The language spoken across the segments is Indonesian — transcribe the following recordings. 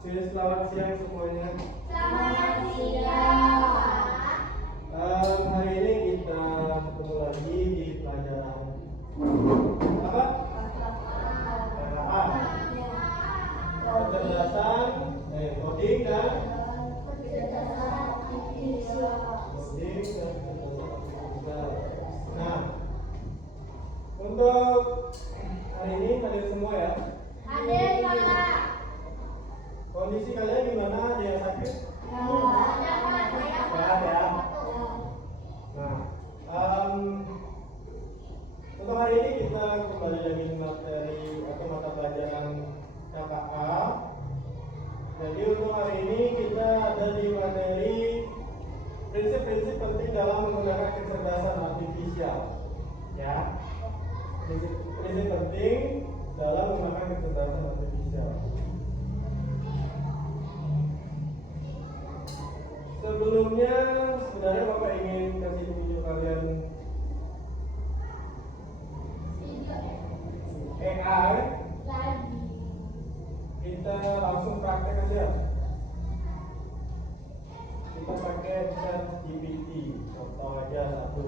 Selamat siang semuanya. Selamat siang, Pak. Hari ini kita ketemu lagi di pelajaran apa? PKA. Kecerdasan, coding dan Kecerdasan artifisial. coding dan kecerdasan artifisial. Nah, untuk hari ini hadir semua ya. Hadir, Pak. Kondisi kalian gimana? Ada yang sakit? Ada, Pak. Saya, Pak. Sehat ya. Nah, untuk hari ini kita kembali lagi materi atau mata pelajaran KKA. Jadi untuk hari ini kita ada di materi prinsip-prinsip penting dalam menggunakan kecerdasan artifisial. Ya, prinsip penting dalam menggunakan kecerdasan artifisial. Sebelumnya sebenarnya Bapak ingin kasih tunjuk kalian AI. Kita langsung praktek aja. Kita pakai ChatGPT. Contoh aja satu.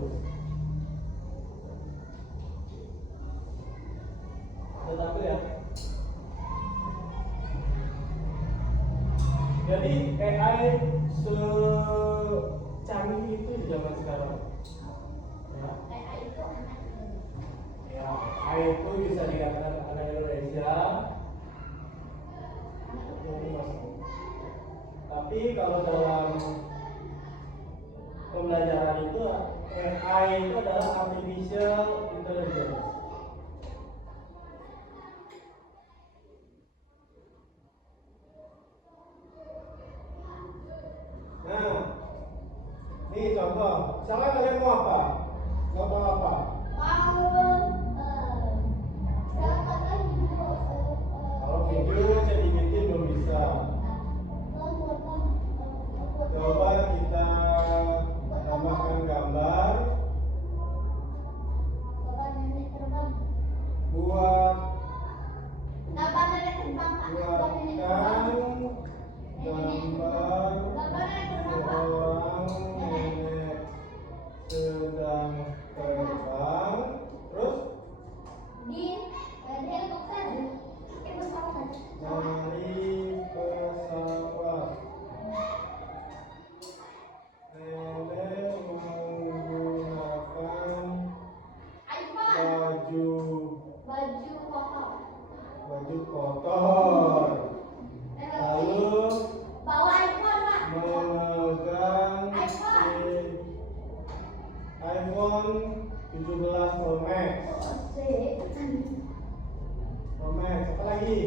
Tetapi ya. Jadi AI secanggih itu di zaman sekarang. Ya. Ya, AI itu bisa dikatakan anak Indonesia. Tapi kalau dalam pembelajaran itu AI itu adalah artificial intelligence. Nah, ini contoh. Misalnya kalian mau apa? Mau tahu apa? Kalau video ChatGPT belum bisa. Coba kita tambahkan gambar. Buatkan gambar seorang nenek sedang terbang. Terus dari pesawat. Nenek menggunakan baju kotor. Lalu memegang iPhone 17 Pro Max. Pro Max. Apa lagi?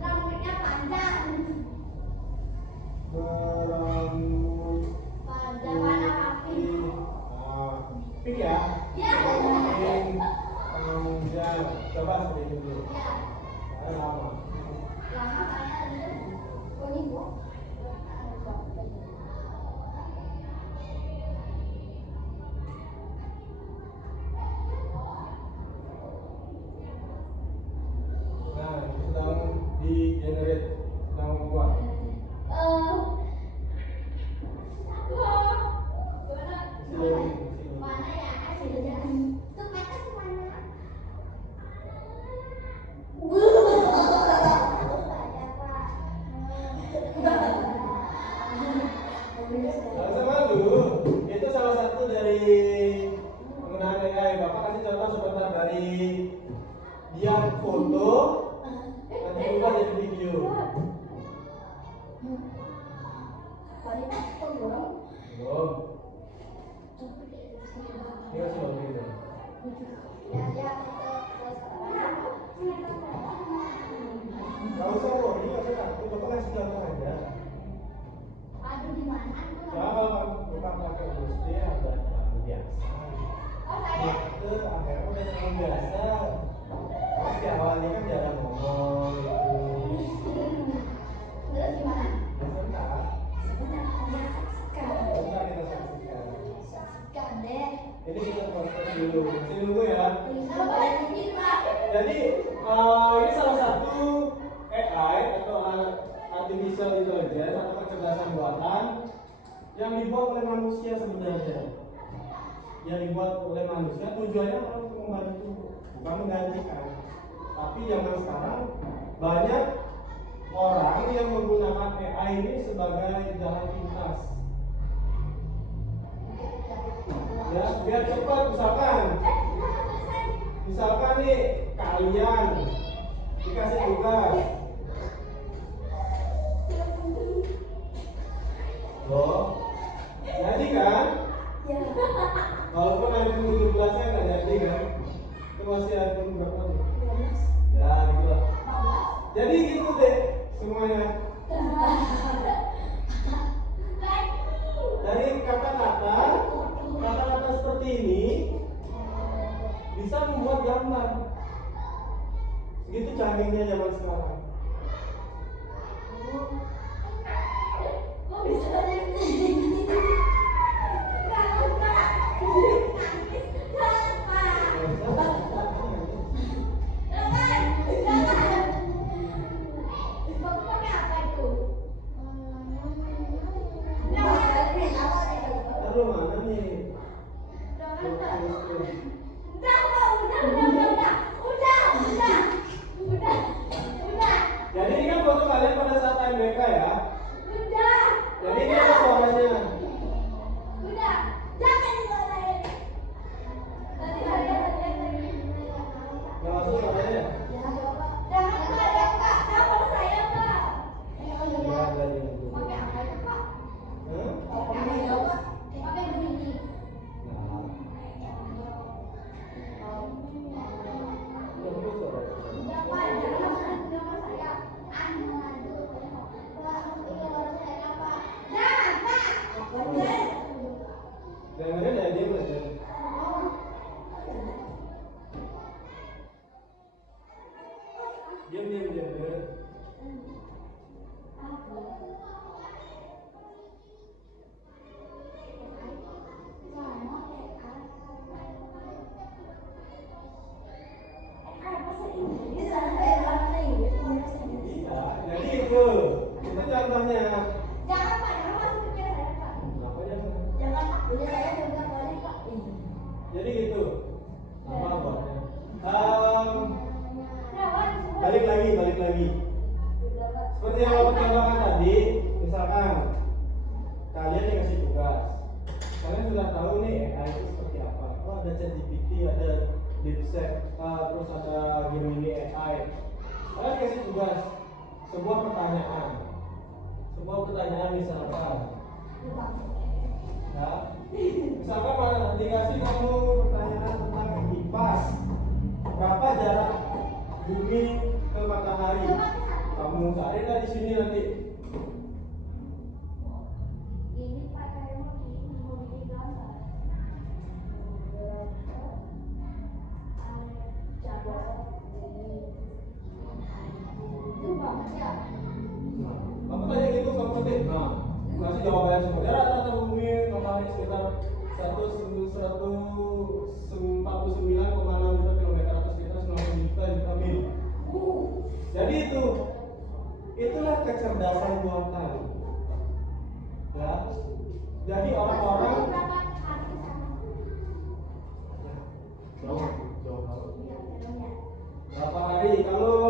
Rambutnya panjang. Berambut Pada warna putih. Pink ya? Ya. Pink panjang. Coba seperti itu dulu. Ya. Lama. Lama kayak ini. Oh, ini Bu. Nah, itu sedang di-generate, sedang membuat. Mana ya hasilnya? Tuh mata kemana? Jangan sama dulu. Itu salah satu dari penggunaan AI. Bapak kasih contoh sebentar dari dia foto, nanti ubah jadi video. Belum. Ini masih belum gitu. Gak usah kok, ini gak usah. Bapak kasih contoh aja. Aduh, gimana? Kalau Bapak pakai Gusti ada biasa. Itu akhirnya udah terlalu biasa. Terus di awalnya kan jarang ngomong gitu. Terus gimana? Sebentar. Sebentar. Sebentar kita saksikan. Saksikan deh. Ini kita proses dulu. Masih nunggu ya. Jadi Jadi ini salah satu AI atau yang dibuat oleh manusia sebenarnya. Yang dibuat oleh manusia tujuannya untuk membantu, bukan menggantikan. Tapi zaman sekarang banyak orang yang menggunakan AI ini sebagai jalan pintas. Ya, biar cepat misalkan nih kalian dikasih tugas. Loh, jadi kan? Walaupun iPhone 17 nya nggak jadi kan? Itu masih iPhone berapa nih? Ya gitu lah. Jadi gitu deh semuanya. Dari kata-kata seperti ini bisa membuat gambar. Segitu canggihnya zaman sekarang. Kok bisa Lalu mana nih? Jadi ini kan foto kalian pada saat TMBK ya. Jadi ini ada suaranya. Gak masuk suaranya. Ya, ada di situ. Dengerin ya, diam aja. Diam. Iya, jadi itu contohnya. Jangan Pak, jangan masuk ke pikiran saya Pak. Apa ya? Jangan Pak, punya saya juga balik Pak. Jadi gitu. Apa? Kenapa? Balik lagi. Seperti yang aku contohkan tadi, misalkan kalian dikasih tugas, kalian sudah tahu nih AI itu seperti apa. Oh, ada ChatGPT, ada DeepSeek, terus ada Gemini AI. Kalian dikasih tugas, sebuah pertanyaan misalkan, ya, misalkan dikasih kamu pertanyaan tentang kipas, berapa jarak bumi ke matahari? Kamu cari di sini nanti. Ini Pak, saya mau bikin gambar. Itu banget ya. Kamu tanya gitu kamu penting. Nah, kasih jawabannya semua. Ya rata-rata bumi matahari sekitar 149,6 juta kilometer atau sekitar 90 juta mil. Jadi itulah kecerdasan buatan. Ya. Jadi orang-orang jauh. Berapa hari kalau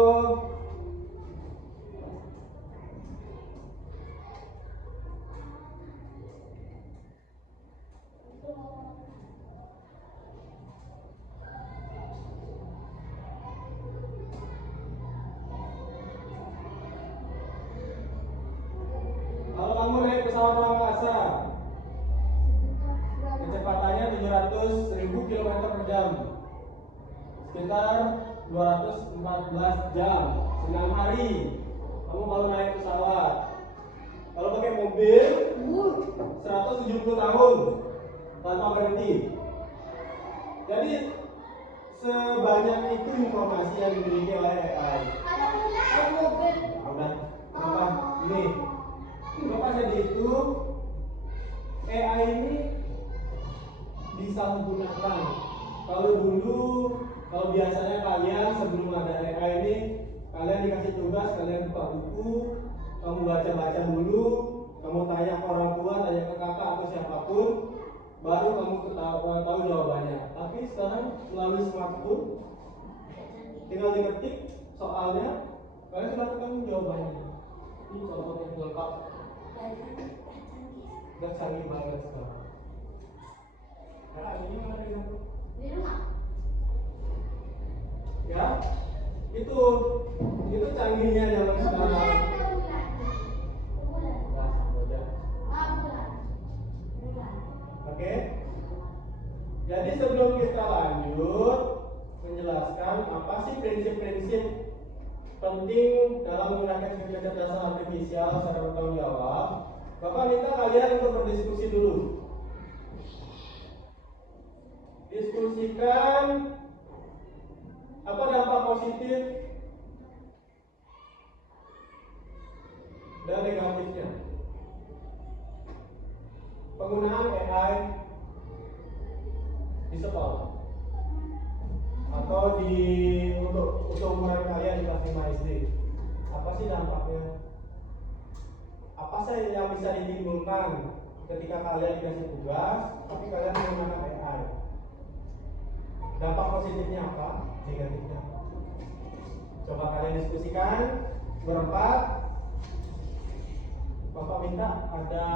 kamu naik pesawat ruang angkasa, kecepatannya 700.000 km per jam, sekitar 214 jam, 9 hari. Kamu baru naik pesawat. Kalau pakai mobil, 170 tahun tanpa berhenti. Jadi sebanyak itu informasi yang dimiliki oleh AI. Udah, kenapa? Ini. Kenapa jadi itu? AI ini disalahgunakan. Kalau biasanya kalian sebelum ada AI ini, kalian dikasih tugas, kalian buka buku, kamu baca-baca dulu, Kamu tanya ke orang tua, tanya ke kakak atau siapapun, baru kamu tahu jawabannya. Tapi sekarang melalui smartphone, tinggal diketik soalnya, kalian sudah ketemu jawabannya. Ini contoh yang lengkap. Udah canggih banget sekarang. Nah, ini mana dengan Di rumah. ya? Itu canggihnya zaman sekarang. Nah, udah. Oke. Jadi sebelum kita lanjut menjelaskan apa sih prinsip-prinsip penting dalam menggunakan kecerdasan artifisial secara bertanggung jawab, Bapak minta kalian untuk berdiskusi dulu. Diskusikan apa dampak positif dan negatifnya penggunaan AI di sekolah atau untuk umuran kalian di kelas 5 SD. Apa sih dampaknya? Apa sih yang bisa ditimbulkan ketika kalian dikasih tugas tapi kalian menggunakan AI? Dampak positifnya apa? Negatifnya apa? Coba kalian diskusikan berempat. Bapak minta ada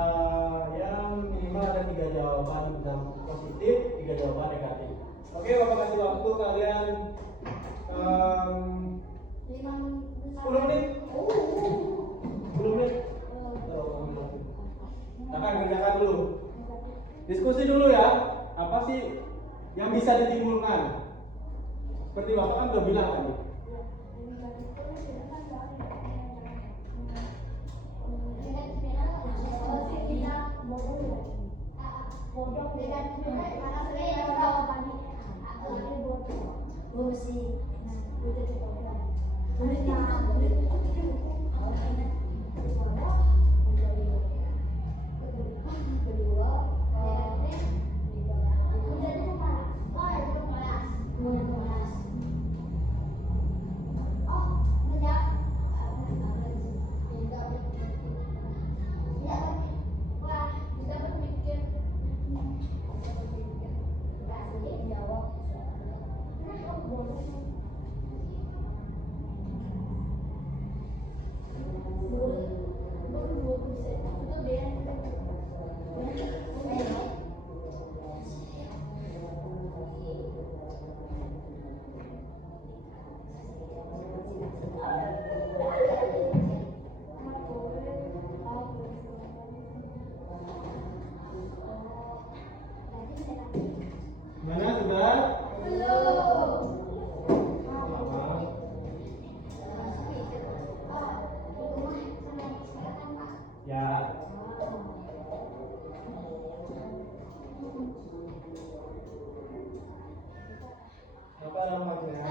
yang minimal ada 3 jawaban yang positif, 3 jawaban negatif. Oke, Bapak kasih waktu kalian 10 menit. 10 menit. Kerjakan dulu. Diskusi dulu ya. Apa sih yang bisa ditimbulkan? Seperti Bapak kan udah bilang tadi. Mana sudah? Ya. Apa dampaknya?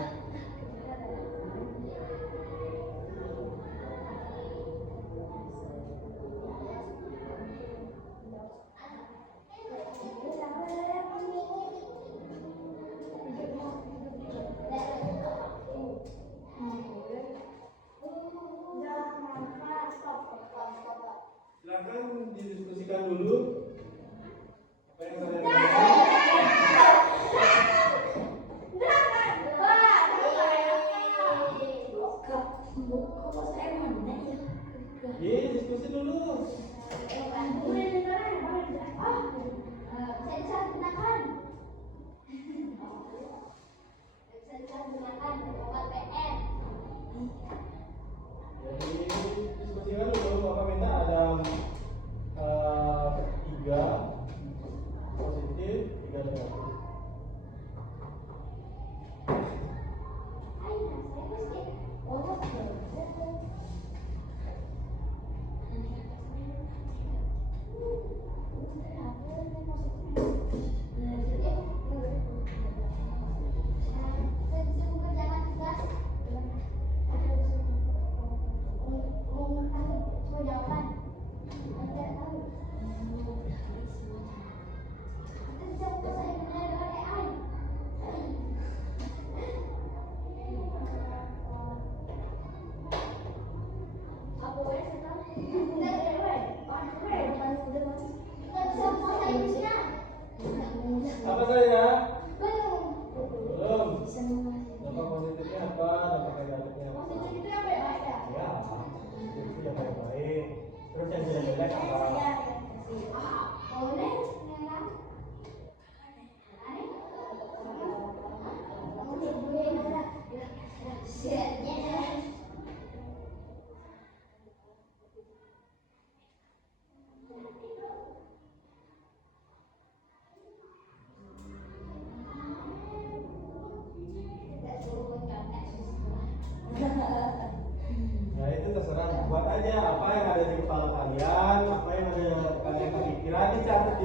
Silakan didiskusikan dulu apa yang kalian lakukan.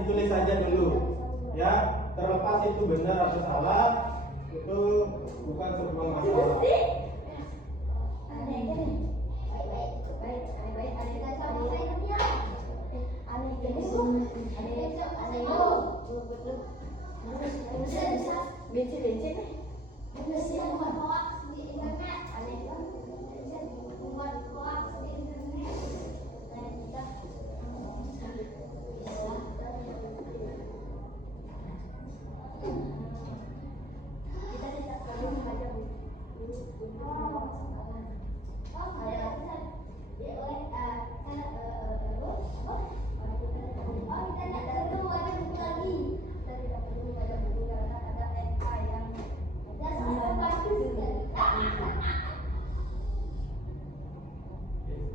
ditulis saja dulu. Ya, terlepas itu benar atau salah, itu bukan sebuah masalah.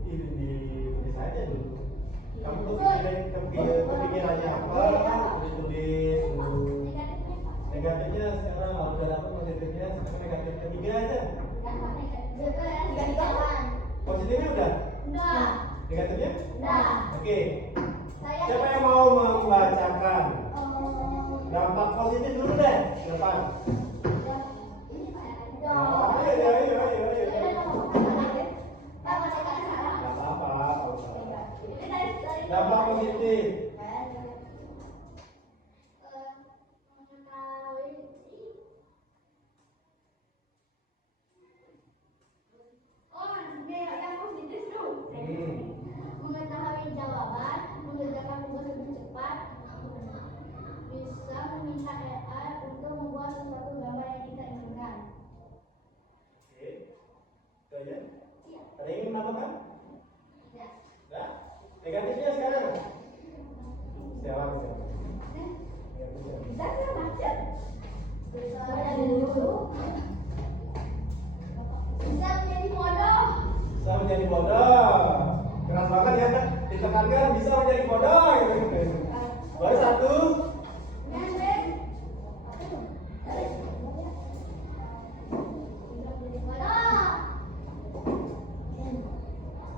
Ditulis saja dulu. Kamu kepikirannya apa? Ditulis dulu. Negatifnya sekarang kalau udah dapat positifnya, sekarang negatif ketiga aja. Positifnya udah? Negatifnya? Oke. Siapa yang mau membacakan? Dampak positif dulu deh, depan. Ayo. Gak apa-apa kalau salah. Dampak positif. Mengetahui jawaban, mengerjakan tugas lebih cepat, bisa meminta AI untuk membuat sesuatu gambar yang kita inginkan. Oke. Itu aja. Ada yang ingin menambahkan? Ya. Nah, negatifnya sekarang. Siapa? Bisa nggak baca? Dari dulu. Bisa menjadi bodoh. Bisa menjadi bodoh. Keras banget ya, ditekankan bisa menjadi bodoh gitu. Baru satu.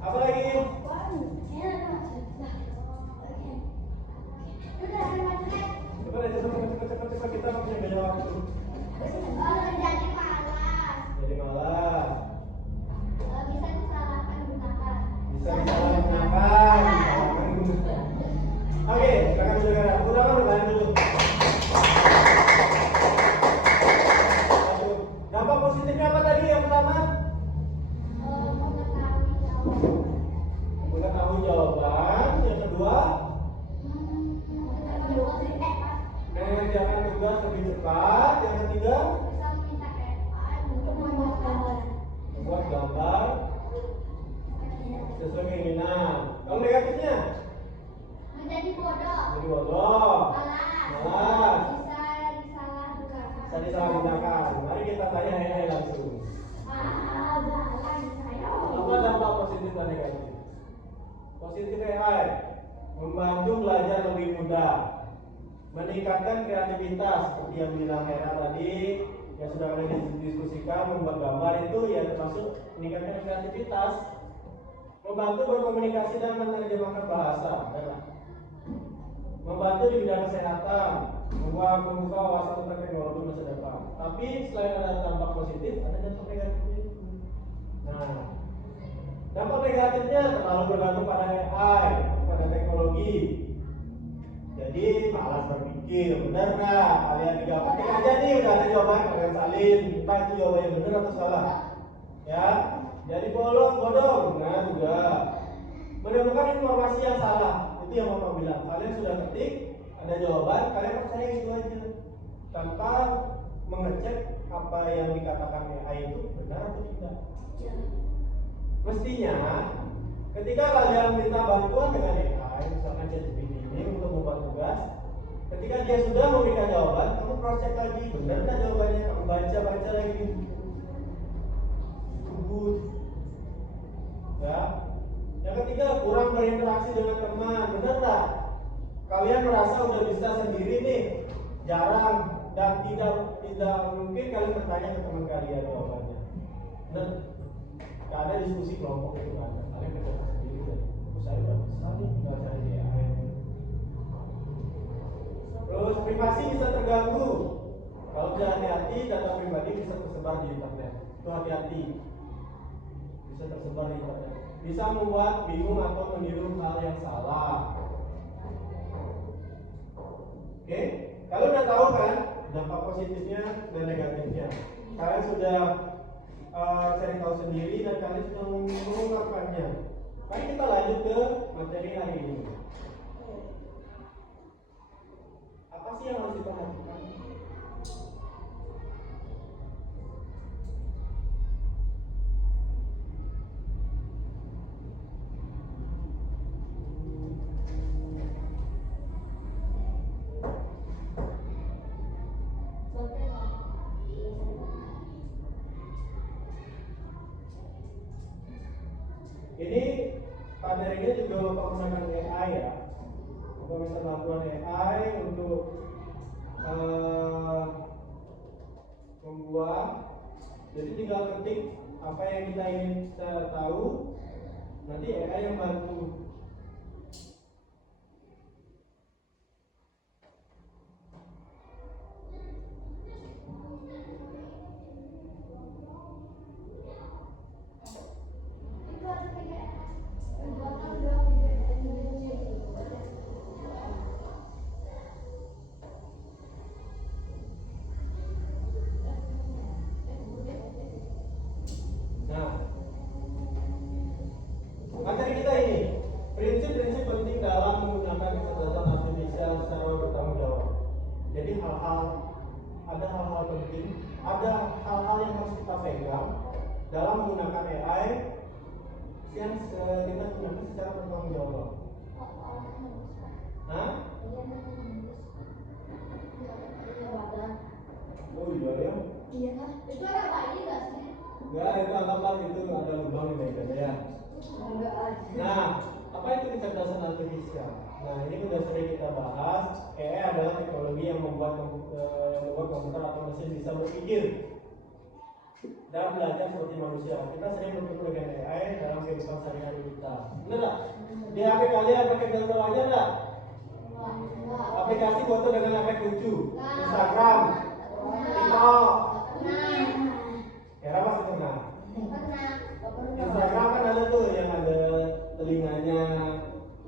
Apa lagi? Cepat aja, cepat kita punya banyak waktu. Jadi malas. Jadi malas. Bisa disalahkan gunakan. Bisa disalahgunakan. Oke, silakan saudara. Udah kan dulu. Dampak positifnya apa tadi yang pertama? Mengetahui jawaban. Yang kedua, mengerjakan tugas lebih cepat. Yang ketiga, membuat gambar sesuai keinginan. Kalau negatifnya, menjadi bodoh. jadi bodoh, malas, bisa disalahgunakan. Mari kita tanya hai langsung. Apa dampak positif dan negatif? Positif AI membantu belajar lebih mudah, meningkatkan kreativitas seperti yang bilang Hera tadi, yang sudah kami diskusikan. Membuat gambar itu ya termasuk meningkatkan kreativitas, membantu berkomunikasi dan menerjemahkan bahasa, membantu di bidang kesehatan, membuka wawasan tentang teknologi masa depan. Tapi selain ada dampak positif, ada dampak negatif. Nah, dampak negatifnya terlalu bergantung pada AI, pada teknologi. Jadi malas berpikir, benar nggak? Kalian ketik aja nih, udah ada jawaban, kalian salin, entah itu jawabannya benar atau salah. Ya, jadi bodoh, nah juga menemukan informasi yang salah. Itu yang mau bilang. Kalian sudah ketik, ada jawaban, kalian percaya itu aja, tanpa mengecek apa yang dikatakan AI itu benar atau tidak. Mestinya ketika kalian minta bantuan dengan AI, misalkan ChatGPT ini untuk membuat tugas, ketika dia sudah memberikan jawaban, kamu cross check lagi, benar nggak jawabannya, kamu baca lagi. Good. Ya. Yang ketiga, kurang berinteraksi dengan teman, benar nggak? Kalian merasa udah bisa sendiri nih, jarang dan tidak mungkin kalian bertanya ke teman kalian jawabannya. Benar? Gak ada diskusi kelompok itu kan, kalian bertanya sendiri deh. Saya udah bisa nih, tinggal cari AI. Terus privasi bisa terganggu. Kalau tidak hati-hati, data pribadi bisa tersebar di internet. Itu hati-hati. Bisa tersebar di internet. Bisa membuat bingung atau meniru hal yang salah. Oke, kalau udah tahu kan dampak positifnya dan negatifnya, kalian sudah cari tahu sendiri dan kalian sudah mengungkapkannya. Mari kita lanjut ke materi hari ini. Apa sih yang harus kita lakukan? Ini materinya juga menggunakan AI ya. Kita bisa melakukan AI untuk membuat. Jadi tinggal ketik apa yang kita ingin tahu, nanti AI yang bantu. Materi kita ini, prinsip-prinsip penting dalam menggunakan kecerdasan artifisial secara bertanggung jawab. Jadi ada hal-hal penting, ada hal-hal yang harus kita pegang dalam menggunakan AI yang kita gunakan secara bertanggung jawab. Hah? Oh iya ya? Iya kan? Itu ada bayi nggak sih? Enggak, itu anggaplah itu ada lubang di meja ya. Nah, apa itu kecerdasan artifisial? Nah, ini sudah sering kita bahas. AI adalah teknologi yang membuat komputer atau mesin bisa berpikir dan belajar seperti manusia. Kita sering bertemu dengan AI dalam kehidupan sehari-hari kita. Benar nggak? Di HP kalian pakai filter aja nggak? Aplikasi foto dengan efek lucu, Instagram, TikTok. Era pasti pernah. Instagram kan ada tuh yang ada telinganya,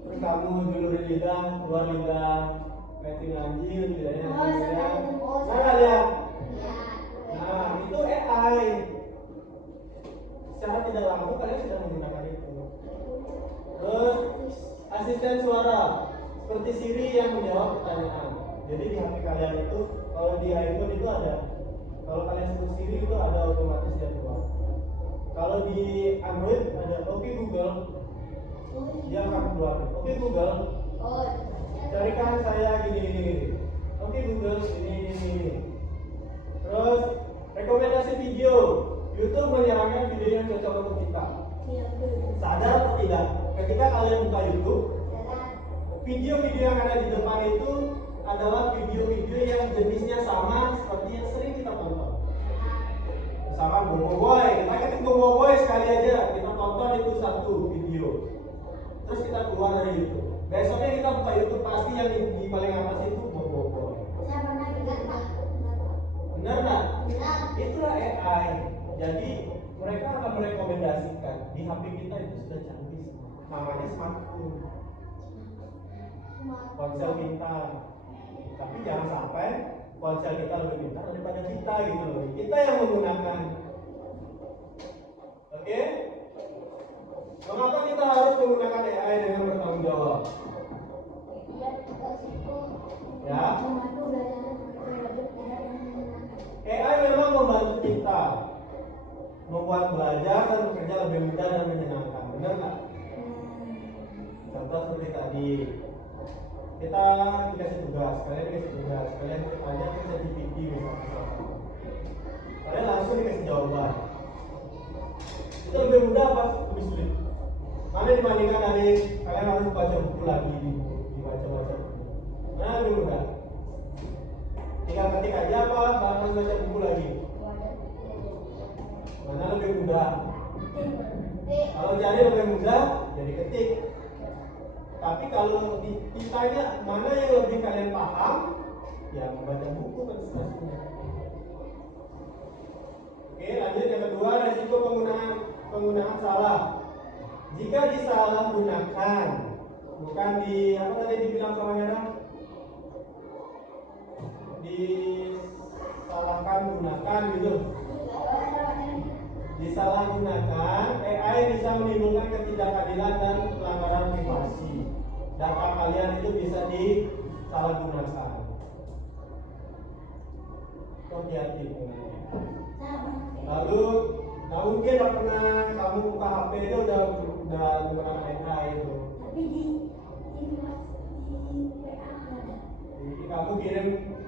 terus kamu julurin lidah, keluar lidah, kayak telinga anjing, lidahnya anjing. Nah, lihat. Nah, itu AI. Secara tidak langsung kalian sudah menggunakan itu. Terus asisten suara seperti Siri yang menjawab pertanyaan. Jadi di HP kalian itu, kalau di iPhone itu ada, kalau kalian sebut Siri itu ada otomatis dia keluar. Kalau di Android ada Oke Google, dia akan keluar. Oke Google, carikan saya gini. Oke Google, ini. Terus rekomendasi video, YouTube menyarankan video yang cocok untuk kita. Sadar atau tidak? Ketika kalian buka YouTube, video-video yang ada di depan itu adalah video-video yang jenisnya sama seperti yang sering kita tonton. Misalkan Boboiboy, kita ketik Boboiboy sekali aja, kita tonton itu satu video. Terus kita keluar dari YouTube. Besoknya kita buka YouTube, pasti yang di paling atas itu Boboiboy. Benar nggak? Itulah AI. Jadi mereka akan merekomendasikan di HP kita itu sudah canggih, namanya smartphone, ponsel pintar. Tapi jangan sampai ponsel kita lebih pintar daripada kita gitu loh. Kita yang menggunakan. Oke? Mengapa kita harus menggunakan AI dengan bertanggung jawab? Ya. AI memang membantu kita membuat belajar dan bekerja lebih mudah dan menyenangkan. Benar nggak? Contoh seperti tadi. Kita dikasih tugas, kalian tanya ke ChatGPT misalnya. Kalian langsung dikasih jawaban. Itu lebih mudah apa lebih sulit? Mana dibandingkan dari kalian harus baca buku lagi, dibaca-baca. Mana lebih mudah? Tinggal ketik aja apa harus baca buku lagi? Mana lebih mudah? Kalau cari lebih mudah, jadi ketik. Tapi kalau ditanya mana yang lebih kalian paham, ya membaca buku konsentrasinya. Oke, lanjut yang kedua, resiko penggunaan salah. Jika disalahgunakan, bukan di apa tadi dibilang sama Hera? Disalahkan gunakan gitu. Disalahgunakan, AI bisa menimbulkan ketidakadilan dan pelanggaran privasi. Data kalian itu bisa disalahgunakan. Hati-hati penggunanya. Lalu, nggak mungkin nggak pernah kamu buka HP itu udah menggunakan AI itu. Tapi di WA ada. Jadi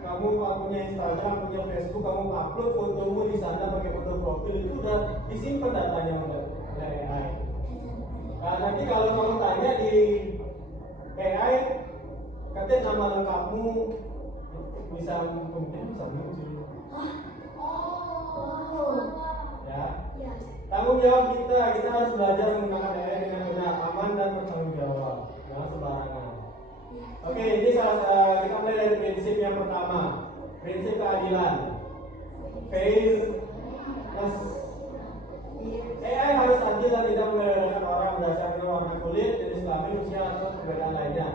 kamu punya Instagram, punya Facebook, kamu upload fotomu di sana pakai foto profil itu udah disimpan datanya oleh AI. Nah, nanti kalau kamu tanya di AI, katanya nama lengkapmu bisa muncul. Ya. Tanggung jawab kita harus belajar menggunakan AI dengan benar, aman dan bertanggung jawab, jangan sembarangan. Oke, ini kita mulai dari prinsip yang pertama, prinsip keadilan. Fairness. AI harus adil dan tidak membedakan orang berdasarkan warna kulit, jenis kelamin, usia atau perbedaan lainnya.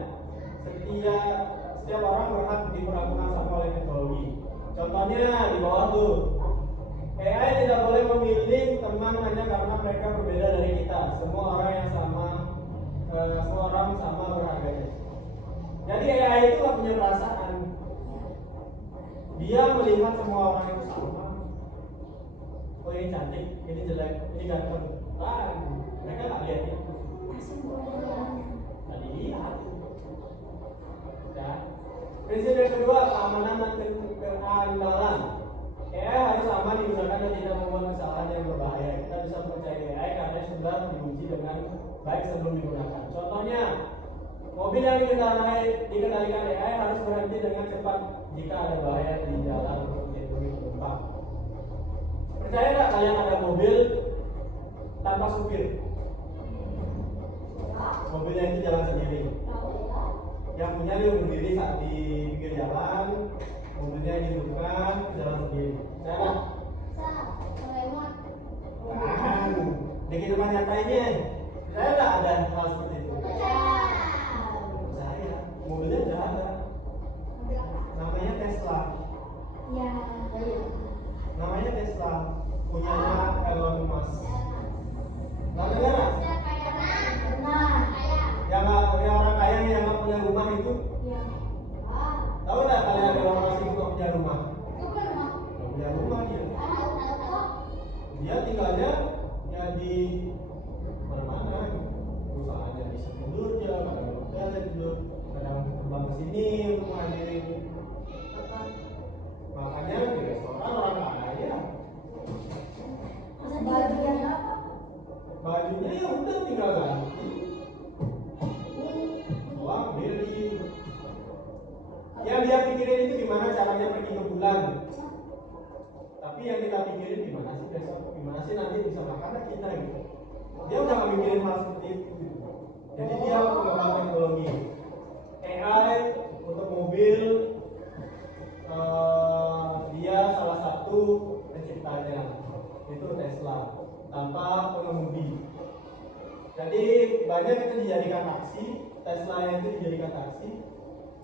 Setiap orang berhak diperlakukan sama oleh teknologi. Contohnya di bawah tuh, AI tidak boleh memilih teman hanya karena mereka berbeda dari kita. Semua orang sama berharganya. Jadi AI itu gak punya perasaan. Dia melihat semua orang itu sama. Oh, ini cantik, ini jelek, ini ganteng. Mereka gak lihat itu. Gak dilihat. Ya. Prinsip yang kedua, keamanan dan keandalan. AI harus aman digunakan dan tidak membuat kesalahan yang berbahaya. Kita bisa percaya AI karena sudah diuji dengan baik sebelum digunakan. Contohnya, mobil yang dikendalikan AI harus berhenti dengan cepat jika ada bahaya di jalan untuk melindungi penumpang. Percaya nggak kalian ada mobil tanpa supir? Mobilnya itu jalan sendiri. Yang punya dia berdiri saat di pinggir jalan, mobilnya dihidupkan, jalan sendiri. Saya kan di kehidupan nyata ini, saya nggak ada hal seperti itu. Saya mobilnya udah ada. Namanya Tesla. Namanya Tesla. Punyanya Elon Musk. Lalu kan? Yang orang kaya yang nggak punya rumah itu. Tahu nggak kalian ada orang asing itu punya rumah? Nggak punya rumah dia. Dia tinggalnya ya di mana-mana. Perusahaannya bisa tidur dia, kadang hotel tidur, kadang terbang ke sini untuk menghadiri. Makanya di restoran orang kaya. Bajunya ya udah tinggal ganti. Beli. Yang dia pikirin itu gimana caranya pergi ke bulan. Tapi yang kita pikirin gimana sih besok, gimana sih nanti bisa makan kita gitu. Dia udah gak mikirin hal seperti itu. Jadi dia pengembang teknologi. AI untuk mobil, dia salah satu penciptanya itu Tesla tanpa pengemudi. Jadi banyak itu dijadikan taksi. Tesla yang itu dijadikan taksi.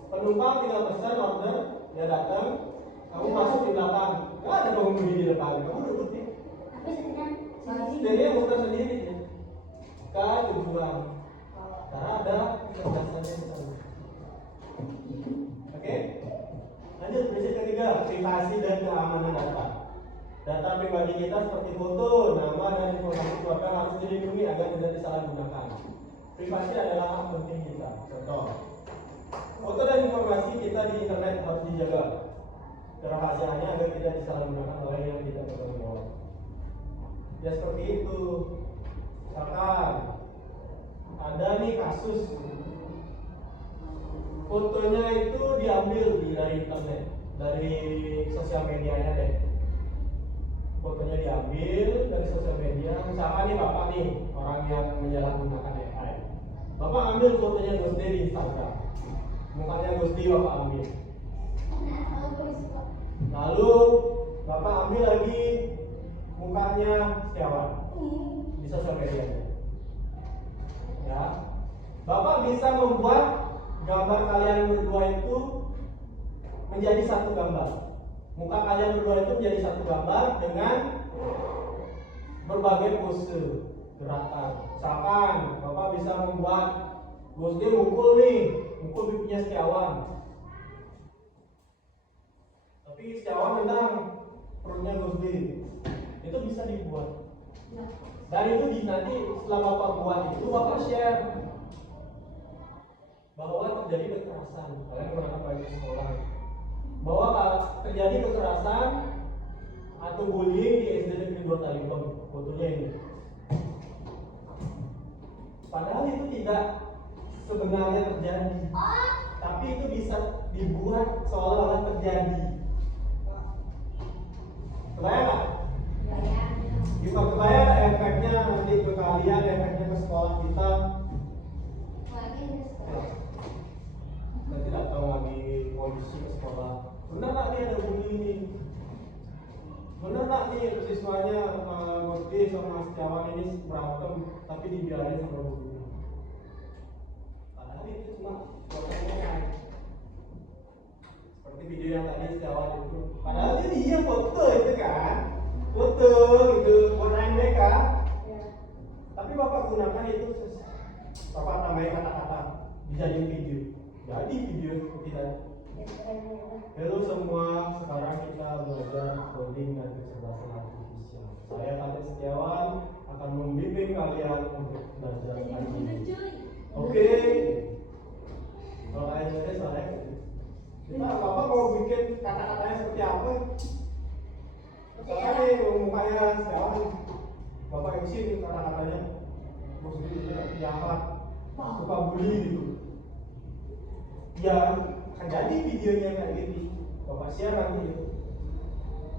Penumpang tinggal pesan order, dia datang, kamu masuk di belakang. Gak ada pengemudi di depan, kamu duduk di. Jadi dia muter sendiri ya. Ke tujuan. Karena ada kecerdasannya di sana. Oke? Lanjut prinsip ketiga, privasi dan keamanan data. Data pribadi kita seperti foto, nama dan informasi keluarga harus dilindungi agar tidak disalahgunakan. Privasi adalah hak penting kita. Contoh, foto dan informasi kita di internet harus dijaga kerahasiaannya agar tidak disalahgunakan oleh yang tidak bertanggung jawab. Ya seperti itu. Misalkan ada nih kasus, fotonya itu diambil dari internet, dari sosial medianya deh. Fotonya diambil dari sosial media. Misalkan nih bapak nih orang yang menyalahgunakan AI. Bapak ambil fotonya Ghosty di Instagram. Mukanya Ghosty bapak ambil. Lalu Bapak ambil lagi mukanya Setiawan di sosial media. Ya, Bapak bisa membuat gambar kalian berdua itu menjadi satu gambar. Muka kalian berdua itu menjadi satu gambar dengan berbagai pose gerakan. Misalkan Bapak bisa membuat Gus D mukul pipinya Setiawan. Tapi Setiawan tentang perutnya Gus D. Itu bisa dibuat. Dan itu nanti setelah Bapak buat itu Bapak share bahwa terjadi kekerasan. Kalian pernah apa di sekolah? Bahwa terjadi kekerasan atau bullying di SD Negeri 2 Talibong. Fotonya ini. Padahal itu tidak sebenarnya terjadi, tapi itu bisa dibuat seolah-olah terjadi. Kebayang nggak? Bisa kebayang nggak efeknya nanti ke kalian, efeknya ke sekolah kita? Nanti datang lagi polisi ke sekolah. Benar nggak nih ada bullying ini? Benar nggak nih siswanya Murti sama Setiawan ini berantem tapi dibiarin sama gurunya? Padahal itu cuma fotonya. Seperti video yang tadi Setiawan itu. Padahal dia foto itu kan, foto itu buat mereka. Tapi Bapak gunakan itu, Bapak tambahin kata-kata dijadiin video. Jadi video seperti tadi. Halo semua, sekarang kita belajar coding dan kecerdasan artifisial. Saya Khalid Setiawan akan membimbing kalian untuk belajar ini. Oke. Kalau aja saya kita Bapak mau bikin kata-katanya seperti apa? Misalnya nih mukanya Setiawan, Bapak isi kata-katanya maksudnya jahat, suka bully gitu. Ya, akan jadi videonya kayak gitu. Bapak share nanti itu.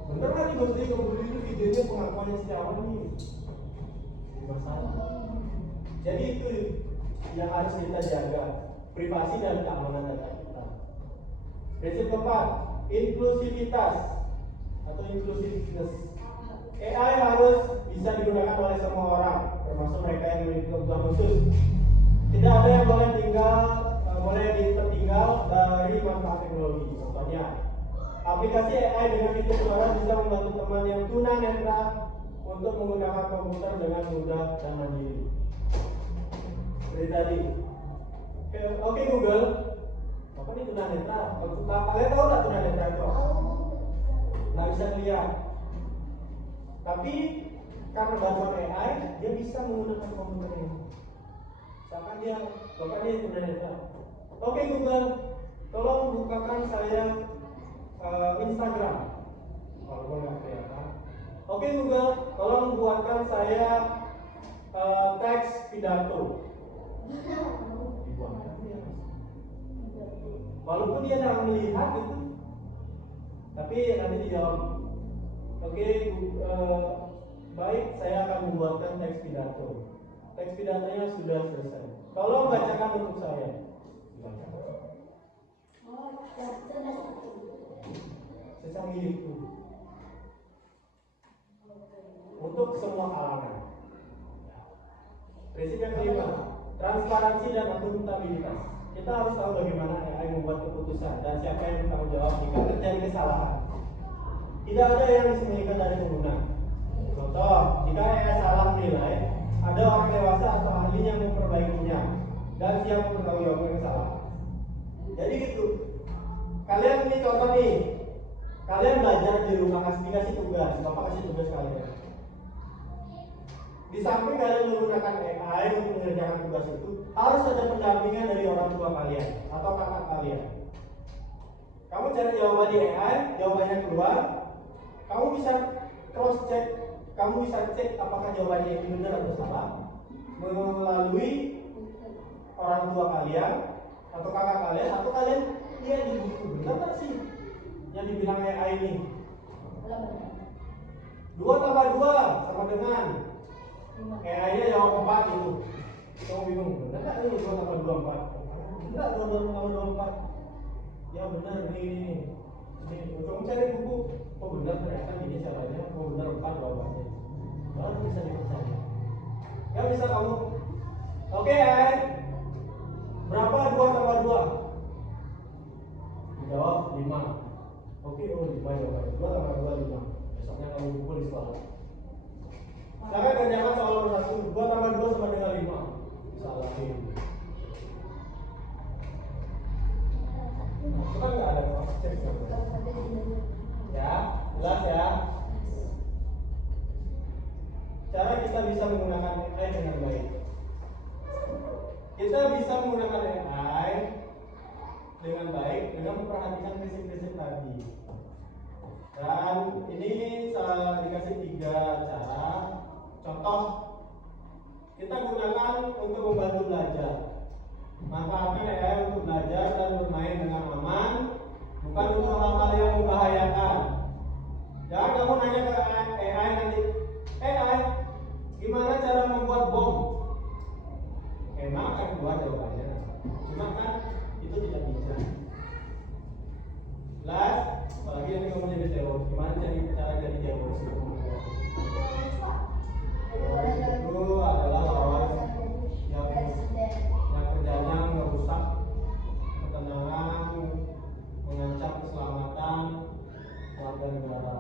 Bener kan nih maksudnya kebuli itu videonya pengakuannya Setiawan nih. Masalah. Jadi itu yang harus kita jaga, privasi dan keamanan data kita. Prinsip keempat, inklusivitas atau inclusiveness. AI harus bisa digunakan oleh semua orang, termasuk mereka yang memiliki kebutuhan khusus. Tidak ada yang boleh tertinggal dari manfaat teknologi. Contohnya, aplikasi AI dengan fitur suara bisa membantu teman yang tunanetra untuk menggunakan komputer dengan mudah dan mandiri. Seperti tadi. Oke Google, apa ini tunanetra? Kalian tahu nggak tunanetra itu? Nggak bisa lihat. Tapi karena bantuan AI, dia bisa menggunakan komputer ini. Misalkan dia tunanetra. Oke Google, tolong bukakan saya Instagram. Walaupun nggak kelihatan. Oke Google, tolong buatkan saya teks pidato. Dibuatkan dia. Walaupun dia nggak melihat itu, tapi nanti dijawab. Oke, baik, saya akan membuatkan teks pidato. Teks pidatonya sudah selesai. Tolong bacakan untuk saya. Secanggih itu untuk semua kalangan. Prinsip yang kelima, transparansi dan akuntabilitas. Kita harus tahu bagaimana AI membuat keputusan dan siapa yang bertanggung jawab jika terjadi kesalahan. Tidak ada yang disembunyikan dari pengguna. Contoh, jika AI salah menilai, ada orang dewasa atau ahli yang memperbaikinya dan siap bertanggung jawab kesalahan. Jadi gitu. Kalian ini contoh nih. Kalian belajar di rumah, dikasih tugas, Bapak kasih tugas kalian. Di samping kalian menggunakan AI untuk mengerjakan tugas itu, harus ada pendampingan dari orang tua kalian atau kakak kalian. Kamu cari jawaban di AI, jawabannya keluar, kamu bisa cross check, kamu bisa cek apakah jawabannya itu benar atau salah melalui orang tua kalian atau kakak kalian, atau kalian lihat di buku, benar nggak sih yang dibilang AI ini? 2 tambah 2 sama dengan AI-nya jawab 4 gitu. Kamu bingung, benar nggak ini 2 tambah 2 4? Benar 2 tambah 2 4? Ya benar, ini. Ini kamu cari buku. Oh benar ternyata ini caranya. Oh benar 4 jawabannya. Baru bisa dipercaya. Gak bisa kamu. Oke, Ai. Berapa 2 tambah 2? Dijawab 5. Oke, oh 5 jawabannya. 2 tambah 2 5. Besoknya kamu kumpul di sekolah. Sekarang kerjakan soal nomor 1. 2 tambah 2 sama dengan 5. Salahin. Itu kan nggak ada cross check ya, jelas ya. Cara kita bisa menggunakan AI dengan baik. Kita bisa menggunakan AI dengan baik dengan memperhatikan prinsip-prinsip tadi. Dan ini saya dikasih 3 cara. Contoh, kita gunakan untuk membantu belajar. Manfaatkan AI untuk belajar dan bermain dengan aman, bukan untuk hal-hal yang membahayakan. Jangan kamu nanya ke AI nanti, AI, gimana cara membuat bom? Emang akan keluar jawabannya. Cuma kan itu tidak bijak. Plus, apalagi nanti kamu jadi teroris, gimana cara jadi teroris itu? Itu adalah lawan yang kerjanya merusak ketenangan, mengancam keselamatan warga negara.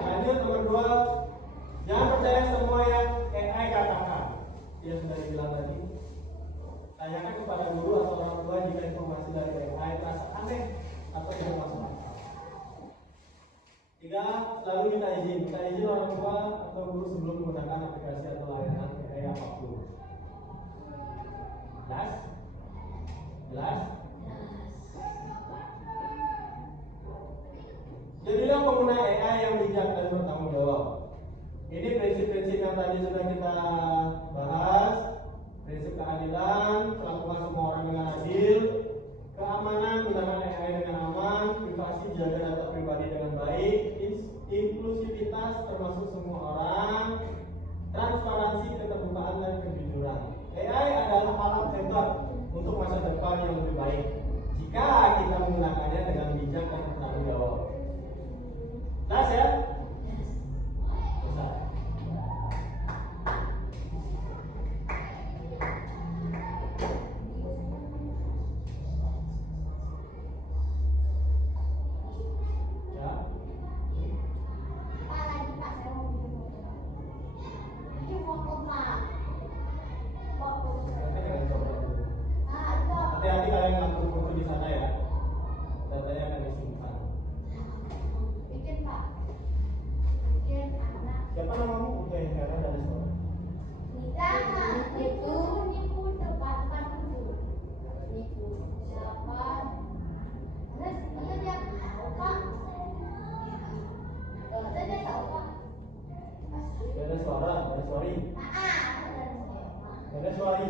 Lanjut nomor 2, jangan percaya semua yang AI katakan. Dia sudah bilang tadi. Tanyakan kepada guru atau orang tua jika informasi dari AI terasa aneh atau tidak masuk akal. 3, selalu minta izin orang tua atau guru sebelum menggunakan aplikasi atau layanan AI apapun. Jelas? Jadilah pengguna AI yang bijak dan bertanggung jawab. Ini prinsip-prinsip yang tadi sudah kita bahas. Prinsip keadilan, perlakukan semua orang dengan adil, keamanan, gunakan AI dengan aman, privasi, jaga data pribadi dengan baik, inklusivitas termasuk semua orang, transparansi, keterbukaan dan kejujuran. AI adalah alat hebat untuk masa depan yang lebih baik jika kita menggunakannya dengan bijak dan bertanggung jawab. Jelas ya? Bisa. Ya. Pak lagi Pak, saya mau bikin foto. Bikin foto Pak. Foto. Nanti kalian coba dulu. Itu. Hati-hati kalian ngatur foto di sana ya. Datanya akan disimpan. Bikin Pak. Bikin anak. Siapa namamu? Oke, Hera dari sekolah. Jangan, nipu depan itu. Nipu siapa? Terus dia tahu Pak. Terus dia tahu Pak. Dari suara, dari suari. Dari suari.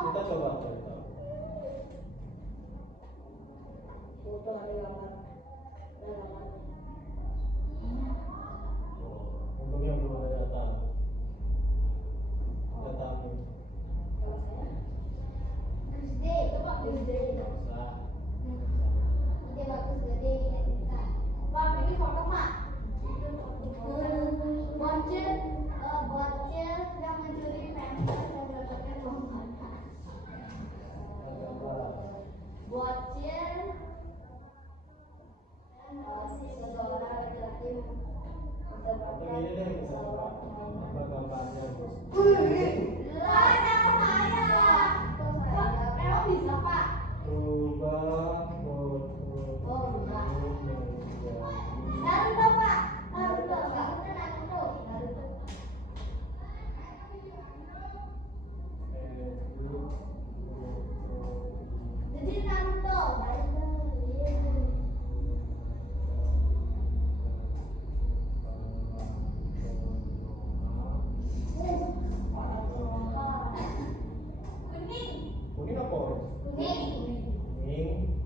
Kita coba cari tahu. Foto ada gambar. Ada gambar. Untungnya belum ada data. Data ini. Gede, coba gede. Bisa. Gede bagus gede kita. Pak, ini foto Pak. Bocil yang mencuri pempek dan mendapatkan uang makan. Bocil seseorang laki-laki Atau ini deh, kita coba. Apa gambarnya? Lah, nama saya. Emang bisa Pak? Rubah foto. Oh, enggak. menjadi Naruto Pak. Naruto. Naruto. Jadi Naruto. Kuning. Kuning apa? Kuning. Kuning.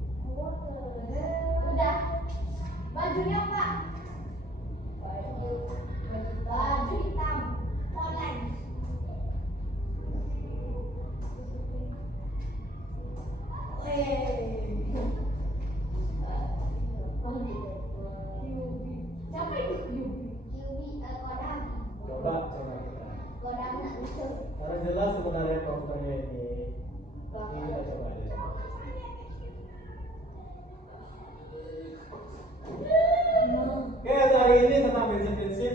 coba kita. Orang nak lucu. Karena jelas sebenarnya komputernya ini. Ini kita coba aja. Oke, untuk hari ini tentang prinsip-prinsip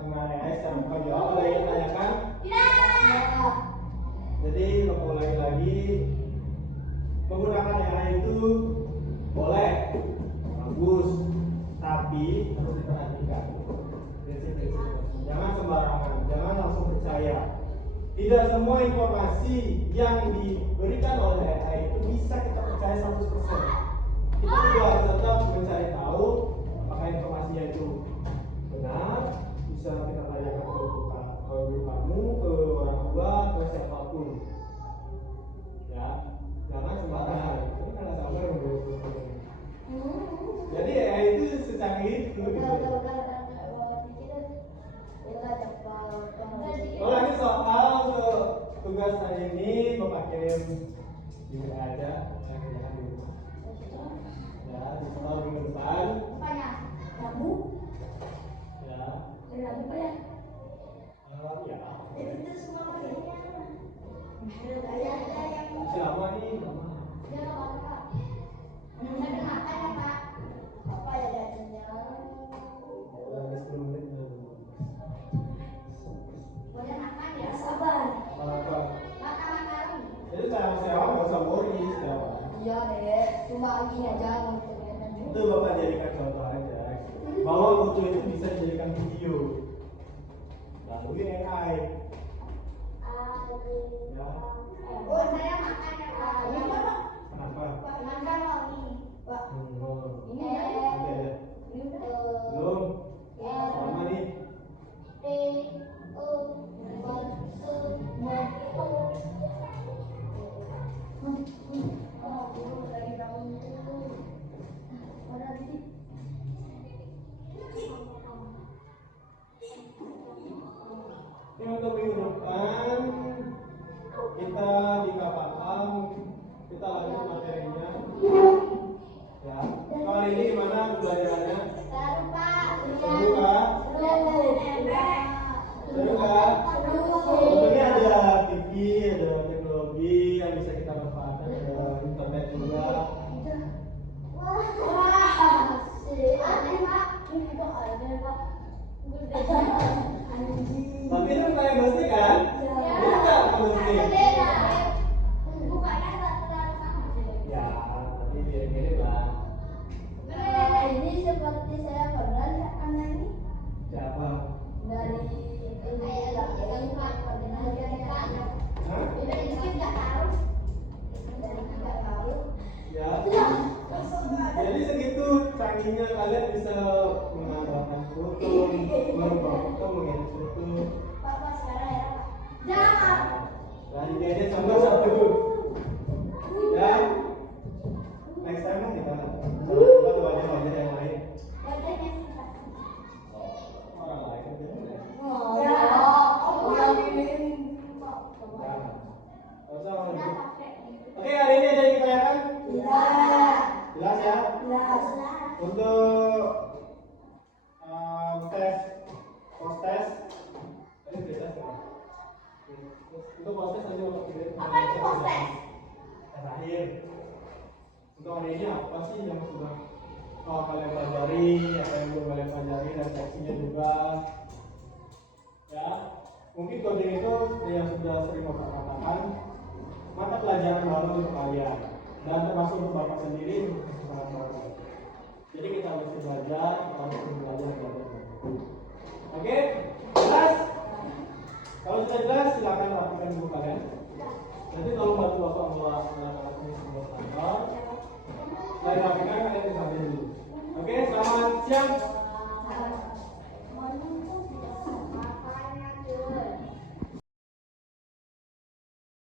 mengenai AI secara buka jawab. Ada yang tanyakan? Tidak. Jadi lagi menggunakan AI itu boleh, bagus, tapi harus diperhatikan prinsip-prinsip. Jangan sembarangan, jangan langsung percaya. Tidak semua informasi yang diberikan oleh AI itu bisa kita percaya 100%. Kita juga harus tetap mencari tahu apakah informasinya itu benar. Bisa kita tanyakan ke guru kamu, ke orang tua, ke siapapun. Ya, jangan sembarangan. Ini kalau sama yang jadi AI itu secanggih itu. Gitu. Oh, ini soal untuk tugas hari ini Bapak kirim di WA aja, jangan di rumah. Ya, di sekolah minggu depan. Apanya? Rabu? Ya. Rabu apa ya? Ya. Itu semua kayaknya. Masih lama nih, lama. Ya, Pak. Ada makan ya, Pak? Apa ya gajinya? Lagi 10 menit. Boleh makan ya? Sabar. Apa? Makan. Jadi saya nggak usah worry, sewa. Iya deh, cuma gini aja gitu. Itu Bapak jadikan contoh aja. Bahwa foto itu bisa dijadikan video. Lalu ini AI. Ya. Oh, saya makan ya, Pak. Ini apa, Pak? Kenapa? Makan loh ini. Pak. Ini Ini belum. Sama nih. Ini untuk minggu depan kita di KPAM kita lanjut materinya. Ya. Kali ini gimana pembelajarannya? Seru kah? Seru kah? Ini ada TV, ada teknologi yang bisa kita manfaatkan, ada internet juga. Tapi ini kayak mesti kan? Ini enggak mesti. Ya, tapi mirip-mirip lah. Ini seperti saya pernah lihat anak ini Siapa? dari Hah? Ya. Jadi segitu canggihnya kalian bisa menambahkan foto, merubah foto, mengedit foto. Papa sekarang ya, jangan. Dan ini aja contoh satu. Ya. Next time kan kita coba wajah-wajah yang lain. Wajahnya Orang lain aja. ya, orang ini Jangan. Usah orang itu. Oke, hari ini ada yang ditanyakan? tidak Jelas ya? jelas. Untuk post test, ini beda sih. Untuk post test nanti untuk Apa itu post test? terakhir. Untuk hari ini apa sih yang sudah kalian pelajari, apa yang belum kalian pelajari dan seksinya juga. Ya, mungkin coding itu seperti yang sudah sering Bapak katakan, mata pelajaran baru untuk kalian dan termasuk untuk Bapak sendiri sangat baru. Jadi kita harus belajar, kita harus belajar. Oke, jelas? Kalau sudah jelas, silakan rapikan buku kalian. Nanti kalau bantu Bapak melakukan ini semua kantor, saya rapikan kalian bisa ambil dulu. Oke, selamat siang.